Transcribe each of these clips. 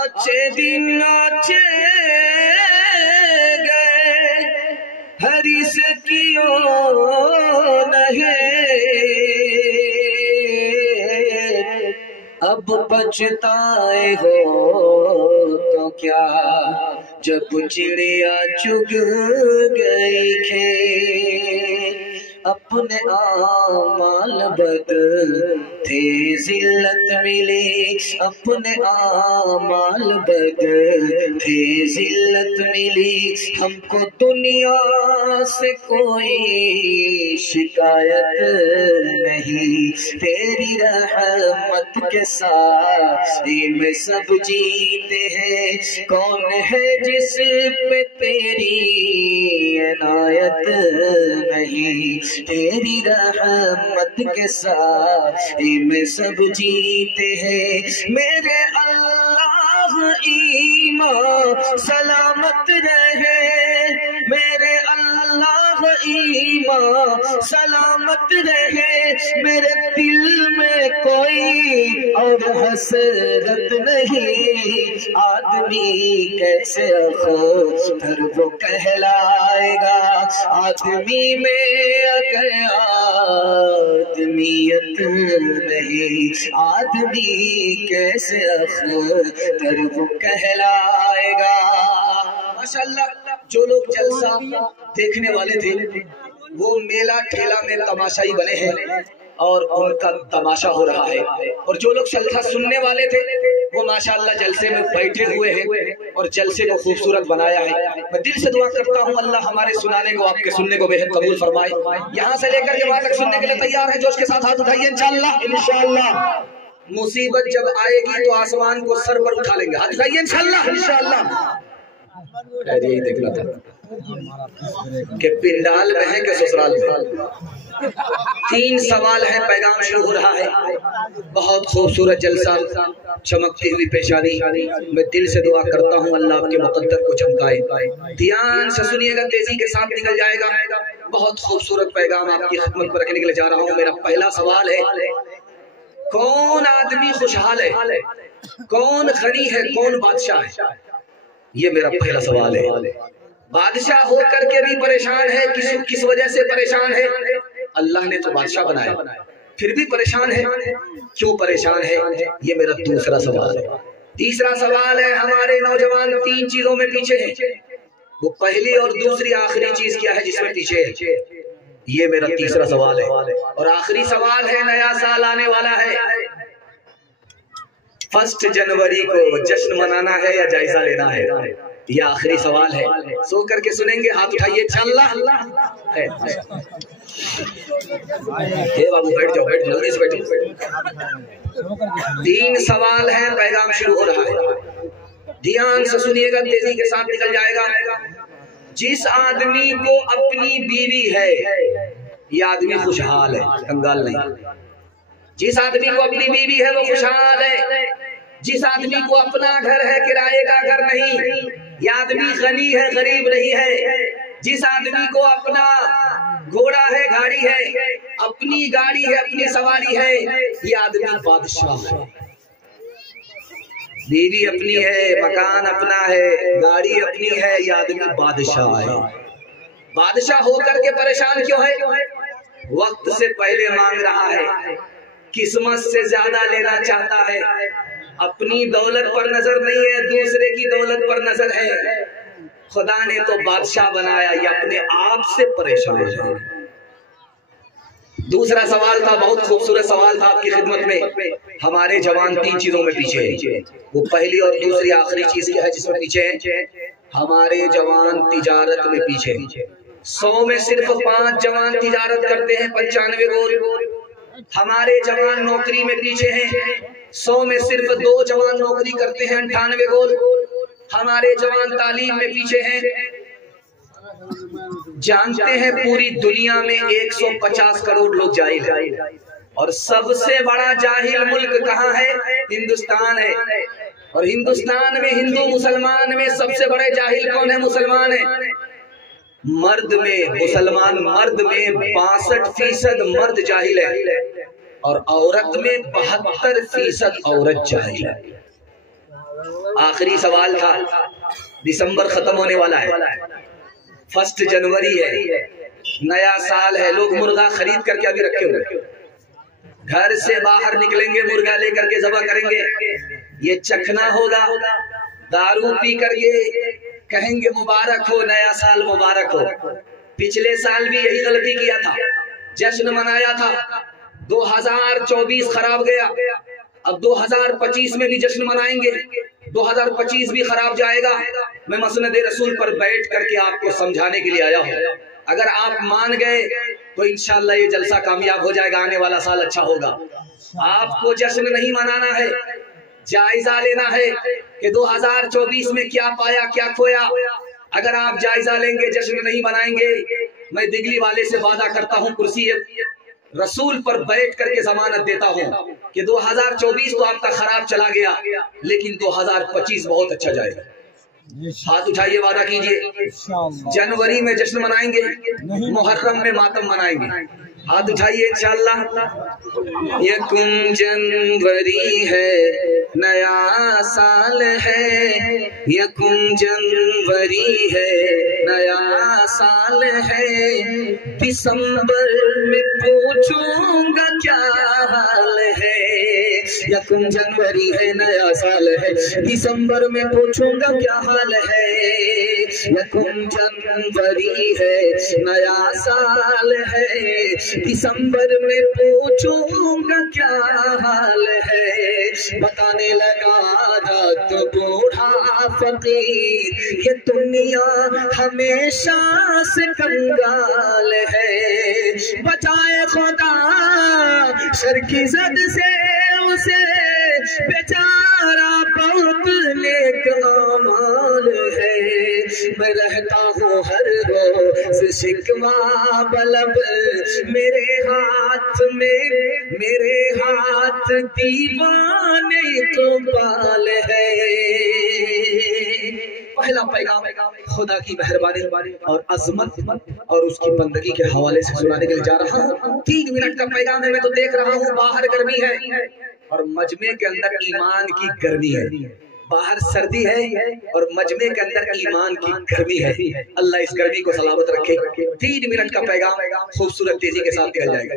अच्छे दिन अच्छे गए हरी से कियो नहीं, अब पछताए हो तो क्या जब चिड़िया चुग गई खेत। अपने आमाल बदल थे जिल्लत मिली, अपने आमाल बदल थे जिल्लत मिली। हमको दुनिया से कोई शिकायत नहीं, तेरी रहमत के साथ में सब जीते हैं। कौन है जिस पे तेरी इनायत नहीं, तेरी रहमत के साथ में सब जीते हैं। मेरे अल्लाह ईमान सलामत रहे, मेरे अल्लाह ईमान सलामत रहे। मेरे दिल में कोई और हसरत नहीं, आदमी कैसे अखतर वो कहलाएगा। आदमी में अगर आदमियत नहीं, आदमी कैसे अखतर वो कहलाएगा। माशाअल्लाह, जो लोग जलसा देखने वाले थे वो मेला ठेला में तमाशाई बने हैं और उनका तमाशा हो रहा है, और जो लोग जलसा सुनने वाले थे वो माशाअल्लाह जलसे में बैठे हुए हैं और जलसे को खूबसूरत बनाया है। मैं दिल से दुआ करता हूँ अल्लाह हमारे सुनाने को, आपके सुनने को बेहद कबूल फरमाए। यहाँ से लेकर के वहां तक सुनने के लिए तैयार है, जोश के साथ हाथ उठाइए इंशाअल्लाह। इंशाअल्लाह मुसीबत जब आएगी तो आसमान को सर पर उठा लेंगे, हाथ उठाइए इंशाअल्लाह। इंशाअल्लाह यही देखना था कि पिंडाल में है कि ससुराल में। 3 सवाल है, पैगाम शुरू हो रहा है। बहुत खूबसूरत जलसा, चमकती हुई पेशानी। मैं दिल से दुआ करता हूँ अल्लाह आपके मुकद्दर को चमकाए। ध्यान से सुनिएगा, तेजी के साथ निकल जाएगा। बहुत खूबसूरत पैगाम आपकी खिदमत पर रखने के लिए जा रहा हूँ। मेरा पहला सवाल है, कौन आदमी खुशहाल है, कौन गनी है, कौन बादशाह है? ये मेरा पहला सवाल है। बादशाह होकर के भी परेशान है, किस वजह से परेशान है? अल्लाह ने तो बादशाह बनाया, फिर भी परेशान है, क्यों परेशान है? ये मेरा दूसरा सवाल है। तीसरा सवाल है, हमारे नौजवान 3 चीजों में पीछे हैं, वो पहली और दूसरी आखिरी चीज क्या है जिसमें पीछे है? ये मेरा तीसरा सवाल है। और आखिरी सवाल है, नया साल आने वाला है, 1 जनवरी को जश्न मनाना है या जायजा लेना है? ये आखिरी सवाल है, सो करके सुनेंगे, हाथ उठाइए इंशाअल्लाह। बाबू बैठ जाओ, जल्दी से बैठो। 3 सवाल है, पैगाम शुरू हो रहा है। ध्यान से सुनिएगा, तेजी के साथ निकल जाएगा। जिस आदमी को अपनी बीवी है ये आदमी खुशहाल है, कंगाल नहीं। जिस आदमी को अपनी बीवी है वो खुशहाल है। जिस आदमी को अपना घर है, किराए का घर नहीं, ये आदमी गनी है, गरीब नहीं है। जिस आदमी को अपना घोड़ा है, गाड़ी है, अपनी गाड़ी है, अपनी सवारी है, ये आदमी बादशाह है। बीवी अपनी है, मकान अपना है, गाड़ी अपनी है, ये आदमी बादशाह है। बादशाह होकर के परेशान क्यों है? वक्त से पहले मांग रहा है, किस्मत से ज्यादा लेना चाहता है, अपनी दौलत पर नजर नहीं है, दूसरे की दौलत पर नजर है। खुदा ने तो बादशाह बनाया, ये अपने आप से परेशान है। दूसरा सवाल था, बहुत खूबसूरत सवाल था आपकी खिदमत में। हमारे जवान 3 चीजों में पीछे है, वो पहली और दूसरी आखिरी चीज क्या है जिसमें पीछे है? हमारे जवान तिजारत में पीछे है। 100 में सिर्फ 5 जवान तिजारत करते हैं, 95 गोल। हमारे जवान नौकरी में पीछे हैं, 100 में सिर्फ 2 जवान नौकरी करते हैं, 98 गोल। हमारे जवान तालीम में पीछे हैं। जानते हैं पूरी दुनिया में 150 करोड़ लोग जाहिल हैं, और सबसे बड़ा जाहिल मुल्क कहाँ है? हिंदुस्तान है। और हिंदुस्तान में हिंदू मुसलमान में सबसे बड़े जाहिल कौन है? मुसलमान है। मर्द में मुसलमान मर्द में 62% मर्द जाहिल है, और औरत में 72% औरत जाहिल है। आखिरी सवाल था, दिसंबर खत्म होने वाला है, 1 जनवरी है, नया साल है, लोग मुर्गा खरीद करके अभी रखे हुए, घर से बाहर निकलेंगे मुर्गा लेकर के ज़बह करेंगे, ये चखना होगा, दारू पी करके कहेंगे मुबारक हो, नया साल मुबारक हो। पिछले साल भी यही गलती किया था, जश्न मनाया था, 2024 खराब गया, अब 2025 में भी जश्न मनाएंगे, 2025 भी खराब जाएगा। मैं मसनद रसूल पर बैठ करके आपको समझाने के लिए आया हूँ, अगर आप मान गए तो इंशाअल्लाह ये जलसा कामयाब हो जाएगा, आने वाला साल अच्छा होगा। आपको जश्न नहीं मनाना है, जायजा लेना है कि 2024 में क्या पाया क्या खोया। अगर आप जायजा लेंगे, जश्न नहीं मनाएंगे, मैं दिगली वाले से वादा करता हूँ, कुर्सी रसूल पर बैठ करके जमानत देता हूँ कि 2024 तो आपका खराब चला गया, लेकिन 2025 बहुत अच्छा जाएगा। हाथ उठाइए, वादा कीजिए। जनवरी में जश्न मनाएंगे, मुहर्रम में मातम मनाएंगे। हाथ उठाइए इंशाअल्लाह। यकुम जनवरी है, नया साल है, यकुम जनवरी है, नया साल है, दिसंबर में पूछूंगा क्या हाल है। यकुम जनवरी है, नया साल है, दिसंबर में पूछूंगा क्या हाल है। यकुम जनवरी है, नया साल है, दिसंबर में पूछूंगा क्या हाल है। बताने लगा रात बूढ़ा फकीर, ये दुनिया हमेशा से कंगाल है। बचाए खुदा शर की जद से उसे, बेचारा बहुत नेक आमाल है। मैं रहता हूँ हर रोज शिकवा बलब, मेरे हाथ दीवाने को बाल है। पहला पैगाम खुदा की मेहरबानी और अजमत और उसकी बंदगी के हवाले से सुनाने के लिए जा रहा हूँ। 3 मिनट का पैगाम है। मैं तो देख रहा हूँ बाहर गर्मी है और मजमे के अंदर ईमान की गर्मी है। बाहर सर्दी है और मजमे के अंदर ईमान की गर्मी है। अल्लाह इस गर्मी को सलामत रखे। 3 मिनट का पैगाम खूबसूरत तेजी के साथ निकल जाएगा।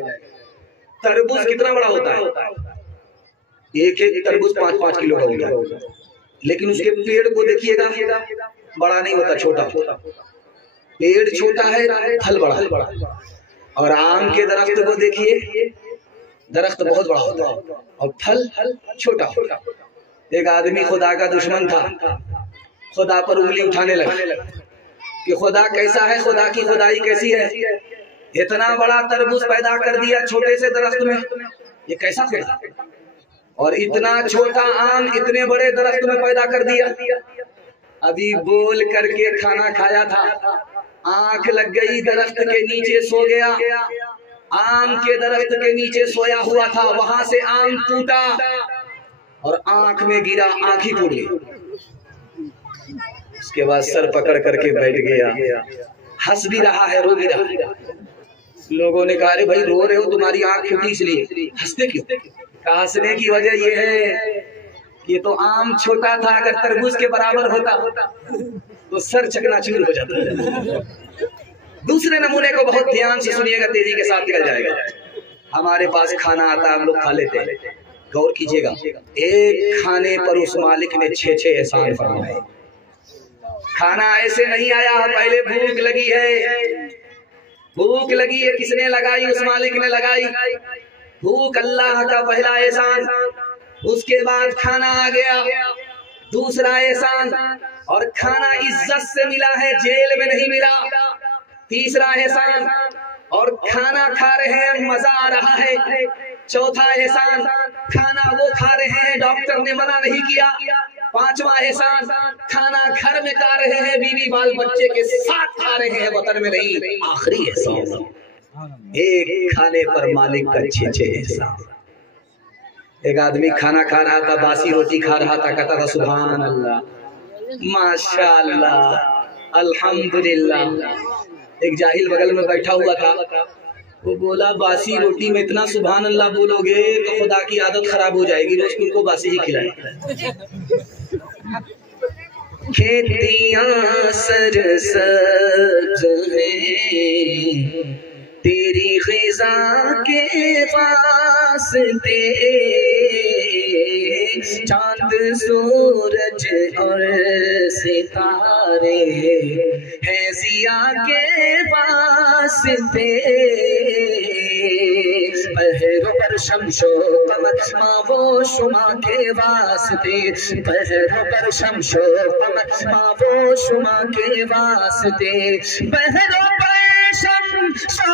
तरबूज कितना बड़ा होता है? एक तरबूज 5-5 किलो का होता है, लेकिन उसके पेड़ को देखिएगा, बड़ा नहीं होता, छोटा। पेड़ छोटा है, फल बड़ा। और आम के दरख्त को देखिए, दरख्त बहुत बड़ा होता है और फल छोटा। एक आदमी खुदा का दुश्मन था, खुदा पर उंगली उठाने लगा कि खुदा कैसा है, खुदा की खुदाई कैसी है। इतना बड़ा तरबूज पैदा कर दिया छोटे से दरख्त में, ये कैसा खुदा? और इतना छोटा आम इतने बड़े दरख्त में पैदा कर दिया। अभी बोल करके खाना खाया था, आंख लग गई, दरख्त के नीचे सो गया। आम के दरख्त के नीचे सोया हुआ था, वहां से आम टूटा और आंख में गिरा, आंख ही टूट गई। उसके बाद सर पकड़ करके बैठ गया, हंस भी रहा है, रो भी रहा। लोगों ने कहा, अरे भाई रो रहे हो, तुम्हारी आंख फूटी इसलिए, हंसते क्यों? हंसने की वजह यह है, ये तो आम छोटा था, अगर तरबूज के बराबर होता तो सर चकनाचूर हो जाता। दूसरे नमूने को बहुत ध्यान से सुनिएगा, तेजी के साथ निकल जाएगा। हमारे पास खाना आता है, हम लोग खा लेते हैं। गौर कीजिएगा, एक खाने पर उस मालिक ने 6 एहसान फरमाए। खाना ऐसे नहीं आया, पहले भूख लगी है, भूख लगी है, किसने लगाई? उस मालिक ने लगाई। भूख अल्लाह का पहला एहसान, उसके बाद खाना आ गया, दूसरा एहसान। और खाना इज्जत से मिला है, जेल में नहीं मिला, तीसरा एहसान। और खाना खा रहे हैं, मजा आ रहा है, चौथा एहसान। खाना वो खा रहे हैं, डॉक्टर ने मना नहीं किया, पांचवा एहसान। खाना घर में खा रहे हैं, बीवी बाल बच्चे के साथ खा रहे हैं, वतन में नहीं, आखिरी एहसान। एक खाने पर मालिक का 6 एहसान। एक आदमी खाना खा रहा था, बासी रोटी खा रहा था, कहता था सुभान अल्लाह, माशाअल्लाह, अल्हम्दुलिल्लाह। एक जाहिल बगल में बैठा हुआ था, वो बोला, बासी रोटी में इतना सुभान अल्लाह बोलोगे तो खुदा की आदत खराब हो जाएगी, रोज तुमको बासी ही खिलाए। खेतियां सरसब्ज हैं तेरी ग़िज़ा के वास्ते, चांद सूरज और सितारे हैं ज़िया के वास्ते, पहरो पर शम्शो कमर माँ वो शुमा के वास्ते, पहरो पर शम्शो कमर माँ वो शुमा के वास्ते, पहरो पर शम्शो